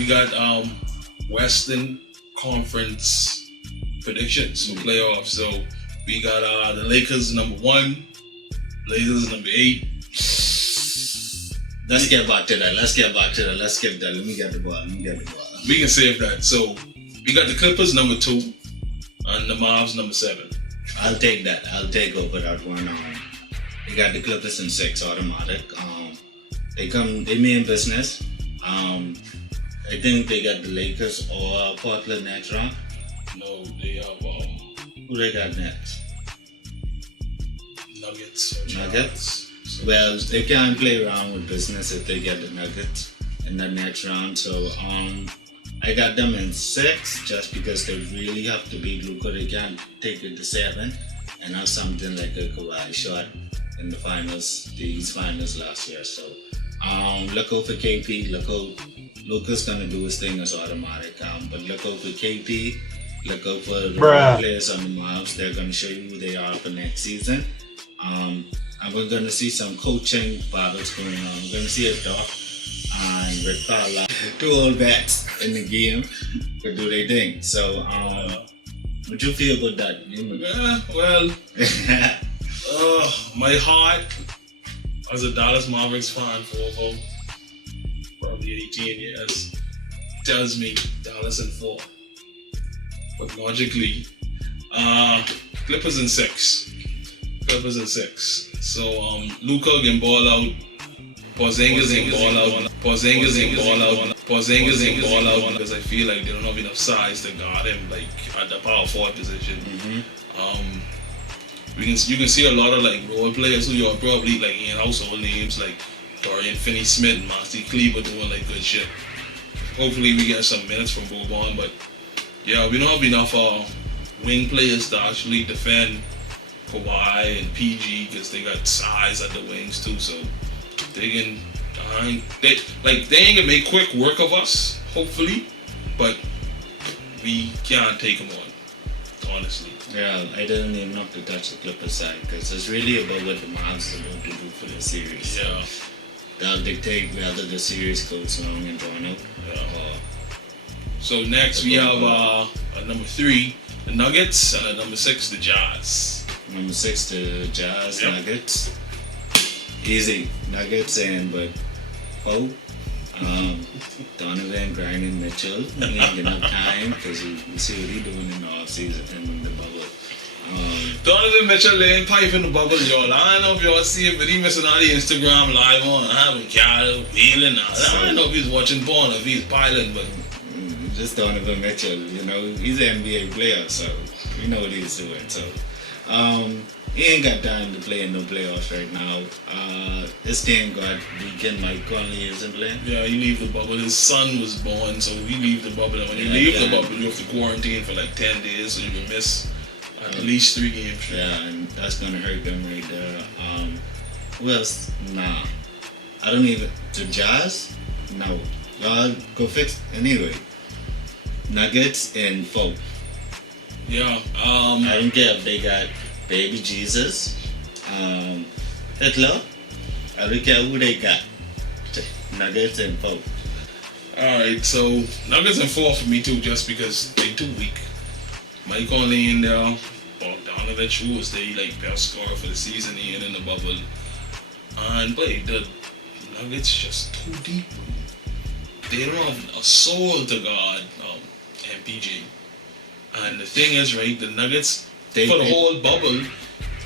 we got Western Conference predictions for playoffs. So we got the Lakers #1, Blazers #8. Let's get back to that. Let's skip that. Let me get the ball. We can save that. So we got the Clippers #2 and the Mavs #7. I'll take that. I'll take over that one. We got the Clippers in 6 automatic. They mean business. I think they got the Lakers or Portland next round. No, they have Who they got next? Nuggets. Well, they can't play around with business if they get the Nuggets in the next round. So I got them in 6 just because they really have to beat Luka. They can't take it to 7 and have something like a Kawhi shot in the finals, these finals last year. So look out for KP. Look out. Luka's gonna do his thing as automatic. But look out for KP. Look out for the players on the Mavs. They're gonna show you who they are for next season. And we're gonna see some coaching battles going on. We're gonna see if Doc and Rick Fowler, 2 old bats in the game, could do their thing. So, what you feel about that? Yeah, well, my heart as a Dallas Mavericks fan for over probably 18 years tells me Dallas in 4. But logically, Clippers in 6. So Luka can ball out. Porzingis ain't ball out because I feel like they don't have enough size to guard him like at the power forward position. You can see a lot of like role players who are probably like in household names like Dorian Finney-Smith and Marcy Kleber doing like good shit. Hopefully we get some minutes from Boban, but yeah, we don't have enough wing players to actually defend Kawhi and PG because they got size at the wings too, so they can they ain't gonna make quick work of us, hopefully, but we can't take them on, honestly. Yeah, I didn't even have to touch the Clippers side because it's really about what the Mavs are going to do for the series. Yeah. So that'll dictate whether the series goes long and drawn out. So next we have at #3 the Nuggets and at #6 the Jazz. Number 6 the Jazz, Yep. Nuggets. Easy. Nuggets and but Donovan grinding Mitchell. He ain't get no time because you see what he doing in the offseason and in the bubble. Donovan Mitchell laying pipe in the bubble, y'all. I don't know if y'all see it, but he missing out the Instagram live on having cattle, wheeling out. I don't know if he's watching porn or if he's piling, but just Donovan Mitchell, he's an NBA player, so you know what he's doing. So he ain't got time to play in no playoffs right now. His team got weekend. Mike Conley isn't playing. Yeah, he leave the bubble. His son was born, so he leave the bubble. And when you leave the bubble, you have to quarantine for like 10 days, so you can miss at least 3 games. Yeah, and that's gonna hurt them right there. Who else? Nah, I don't even. The Jazz? No. Y'all go fix anyway. Nuggets and 4. Yeah. I don't care if they got Baby Jesus, Hitler. I don't care who they got. Nuggets and 4. Alright, so Nuggets and 4 for me too, just because they too weak. Mike Conley in there, Bogdanovich, who was the best scorer for the season, he in the bubble. And boy, the Nuggets just too deep. They don't have a soul to guard MPJ. And the thing is, right, the Nuggets for the whole bubble,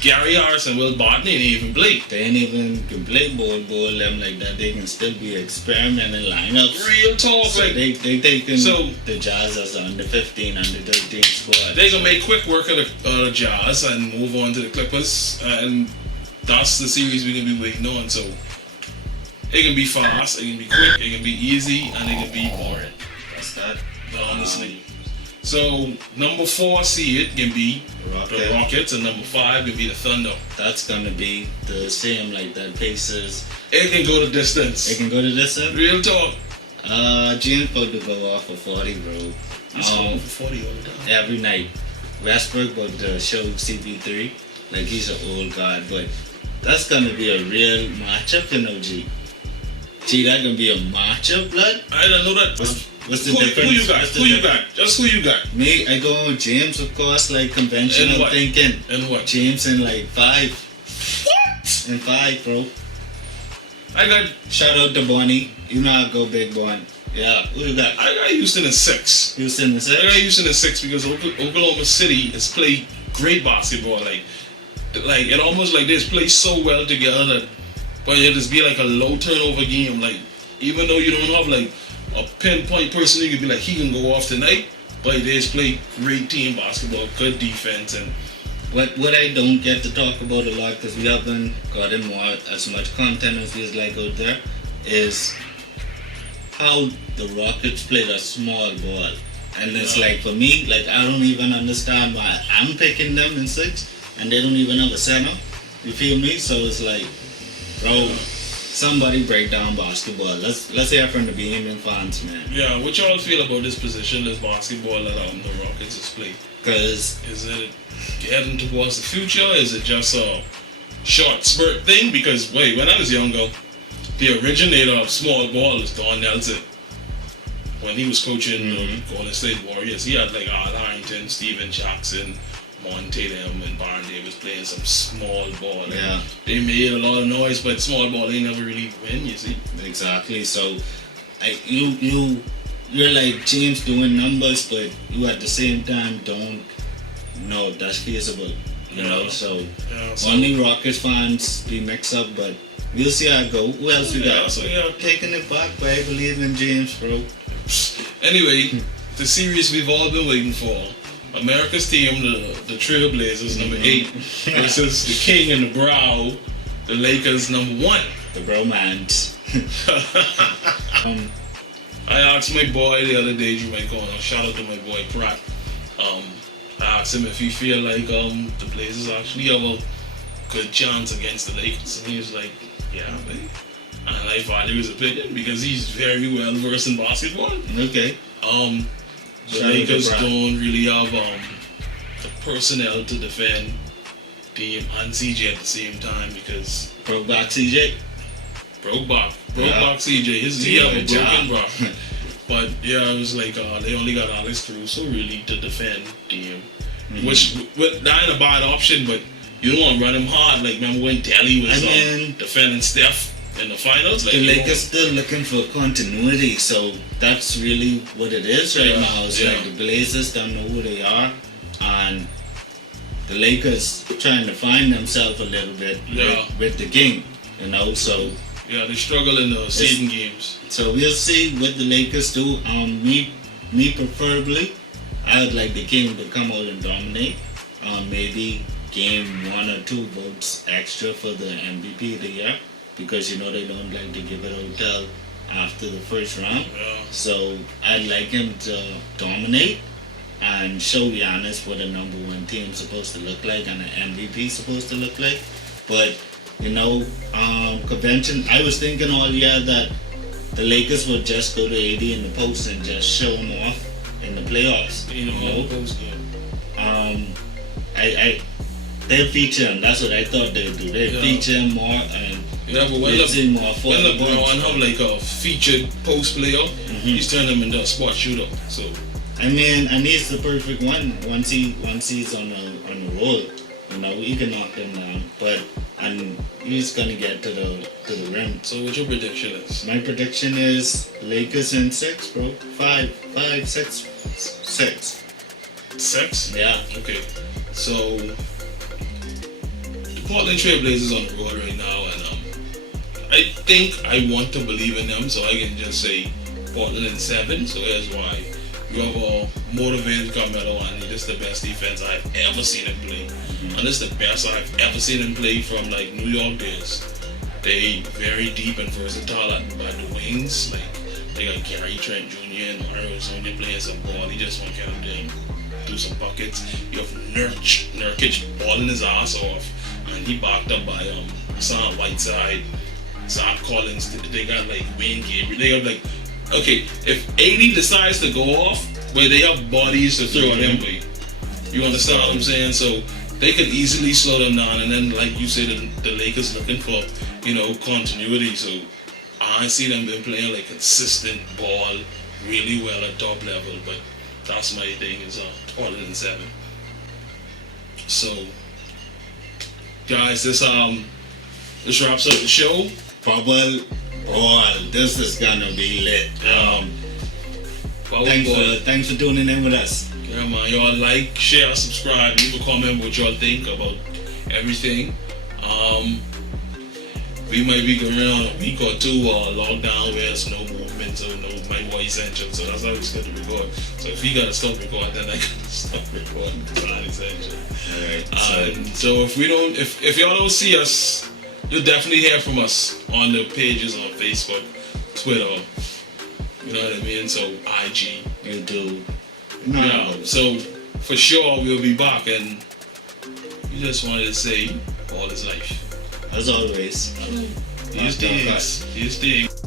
Gary Harris and Will Barton ain't even play. They ain't even can play ball them like that. They can still be experimenting lineups. Real talk, so like they taking the Jazz as under 15 and the 13 squad. They gonna make quick work of the Jazz and move on to the Clippers, and that's the series we're gonna be waiting on. So it can be fast, it can be quick, it can be easy, and it can be boring. That's that. Honestly. So number 4 seed can be the Rockets, and number 5 can be the Thunder. That's gonna be the same like that Pacers. It can go the distance. It can go the distance. Real talk. Gene's about to go off for 40, bro. He's going for 40 all the time. Every night. Westbrook about to show CP3 like he's an old god, but that's gonna be a real matchup, G. Gee, that gonna be a matchup, blood. I don't know that. What's the Who difference? you got? What's the Who you difference? got? Just who you got? Me, I go with James, of course, like conventional And what? thinking. And what? James in like 5. What? In 5, bro. I got Shout out to Bonnie. You know I go big one. Yeah, who you got? I got Houston in 6. Houston in I 6? got Houston in 6 because Oklahoma City has played great basketball. Like it almost like they just play so well together that, but it just be like a low turnover game. Like even though you don't have like a pinpoint person, you could be like he can go off tonight, but they just play great team basketball, good defense, and What I don't get to talk about a lot because we haven't gotten more as much content as we'd like out there is how the Rockets played a small ball. And it's like for me, like I don't even understand why I'm picking them in 6 and they don't even have a center. You feel me? So it's like, bro, somebody break down basketball. Let's hear from the Bahamian fans, man. yeah. What y'all feel about this position, this basketball that the Rockets is playing? Cause Is it heading towards the future? Is it just a short spurt thing? Because wait, when I was younger, the originator of small ball is Don Nelson. When he was coaching the Golden State Warriors, he had like Al Harrington, Steven Jackson, Monte them, and Baron Davis playing some small ball. Yeah. They made a lot of noise, but small ball they never really win. You see? exactly. So you're like James doing numbers, but you at the same time don't know if that's feasible. You know, so Yeah. So, only Rockets fans be mixed up, but we'll see how it go. Who else we yeah, got? so yeah. Taking it back, but I believe in James, bro. Anyway, the series we've all been waiting for. America's team, the Trailblazers, number 8, versus the King in the Brow, the Lakers, number 1. The bromance. I asked my boy the other day, Drew McConnell, shout out to my boy Pratt. I asked him if he feel like the Blazers actually have a good chance against the Lakers, and he was like, yeah, man. And I value his opinion because he's very well versed in basketball. Okay. The Shout out to Lakers Pratt. don't really have the personnel to defend Dame and CJ at the same time because Broke back CJ. broke back Yeah. CJ. He have a Good broken job. back. But yeah, it was like they only got Alex Caruso really to defend Dame, which that ain't a bad option. But you don't want to run him hard. Like remember when Delhi was I mean- defending Steph in the finals? Like The you Lakers still looking for continuity, so that's really what it is right Yeah, now. It's yeah. like the Blazers don't know who they are, and the Lakers trying to find themselves a little bit Yeah. with the King, you know. So they struggle in the seeding games. we'll see what the Lakers do. Me preferably, I would like the King to come out and dominate. Maybe game 1 or 2 votes extra for the MVP of the year. Because you know they don't like to give it out till after the first round. Yeah. So I'd like him to dominate and show Giannis what a number 1 team's supposed to look like and an MVP supposed to look like. But you know, convention. I was thinking all year that the Lakers would just go to AD in the post and just show him off in the playoffs. You know, post game. They'll feature him. That's what I thought they'd do. They'd Yeah. feature him more and Yeah, but they'd see more when affordable LeBron points. have like a featured post player, he's turning him into a spot shooter. So I mean, and he's the perfect one. Once he's on a roll, you know, he can knock them down. But and he's gonna get to the rim. so what your prediction is? My prediction is Lakers in 6, bro. 5, 6, 6. 6? Yeah. Okay. So the Portland Trailblazers on the road right now, and I think I want to believe in them, so I can just say Portland in 7. So here's why. You have a motivated Carmelo, and this is the best defense I've ever seen him play. And this is the best I've ever seen him play from like New York days. They very deep and versatile at the wings. Like they got Gary Trent Jr. and Mario Jr. playing some ball. He just want to kind of do some buckets. You have Nurkic balling his ass off, and he backed up by Hassan Whiteside, Zach Collins. They got like Wayne Gabriel. They have like, okay, if AD decides to go off, but they have bodies to throw at him way. You understand what I'm saying? So they could easily slow them down, and then like you said, the Lakers looking for, you know, continuity. So I see them been playing like consistent ball really well at top level, but that's my thing, is taller than 7. So guys, this wraps up the show. Bubble all. This is gonna be lit. Thanks for tuning in with us. Yeah, man. Y'all like, share, subscribe, leave a comment what y'all think about everything. We might be going around a week or 2 lockdown where there's no movement, so no my voice essential. So that's how it's going to record. So if you gotta stop recording, then I gotta stop recording. It's not essential. Alright. So if y'all don't see us, you'll definitely hear from us on the pages on Facebook, Twitter. You know what I mean? So IG, YouTube. Yeah. So for sure we'll be back, and we just wanted to say all is life. As always. These days.